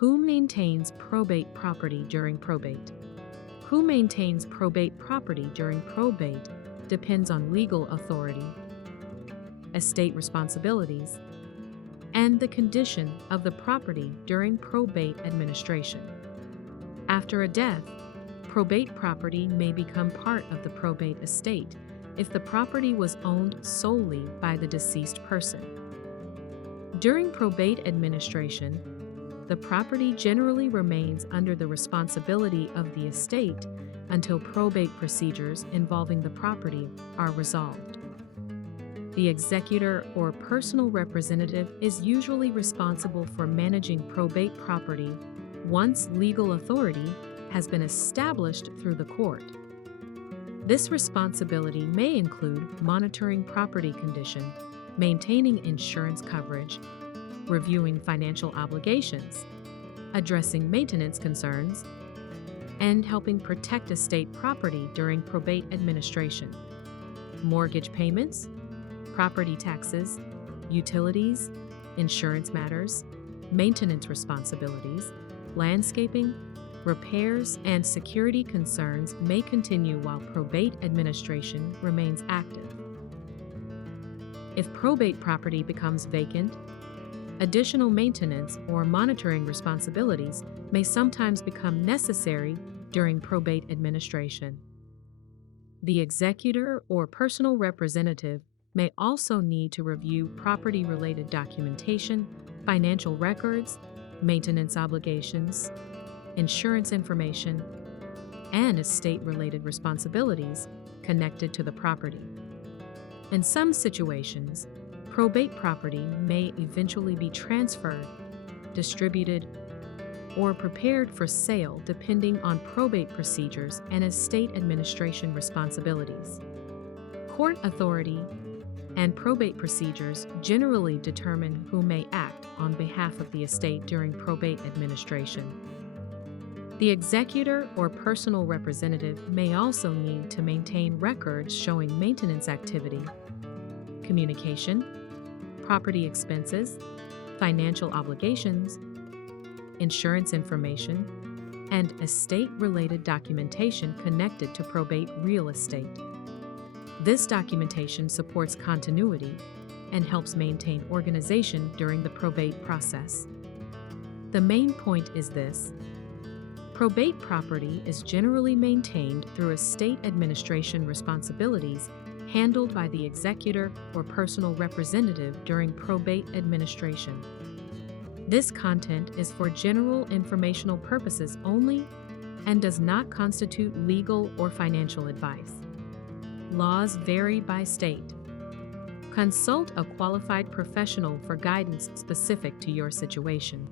Who maintains probate property during probate? Who maintains probate property during probate depends on legal authority, estate responsibilities, and the condition of the property during probate administration. After a death, probate property may become part of the probate estate if the property was owned solely by the deceased person. During probate administration, the property generally remains under the responsibility of the estate until probate procedures involving the property are resolved. The executor or personal representative is usually responsible for managing probate property once legal authority has been established through the court. This responsibility may include monitoring property condition, maintaining insurance coverage, reviewing financial obligations, addressing maintenance concerns, and helping protect estate property during probate administration. Mortgage payments, property taxes, utilities, insurance matters, maintenance responsibilities, landscaping, repairs, and security concerns may continue while probate administration remains active. If probate property becomes vacant, additional maintenance or monitoring responsibilities may sometimes become necessary during probate administration. The executor or personal representative may also need to review property-related documentation, financial records, maintenance obligations, insurance information, and estate-related responsibilities connected to the property. In some situations, probate property may eventually be transferred, distributed, or prepared for sale depending on probate procedures and estate administration responsibilities. Court authority and probate procedures generally determine who may act on behalf of the estate during probate administration. The executor or personal representative may also need to maintain records showing maintenance activity, communication, property expenses, financial obligations, insurance information, and estate-related documentation connected to probate real estate. This documentation supports continuity and helps maintain organization during the probate process. The main point is this: probate property is generally maintained through estate administration responsibilities handled by the executor or personal representative during probate administration. This content is for general informational purposes only and does not constitute legal or financial advice. Laws vary by state. Consult a qualified professional for guidance specific to your situation.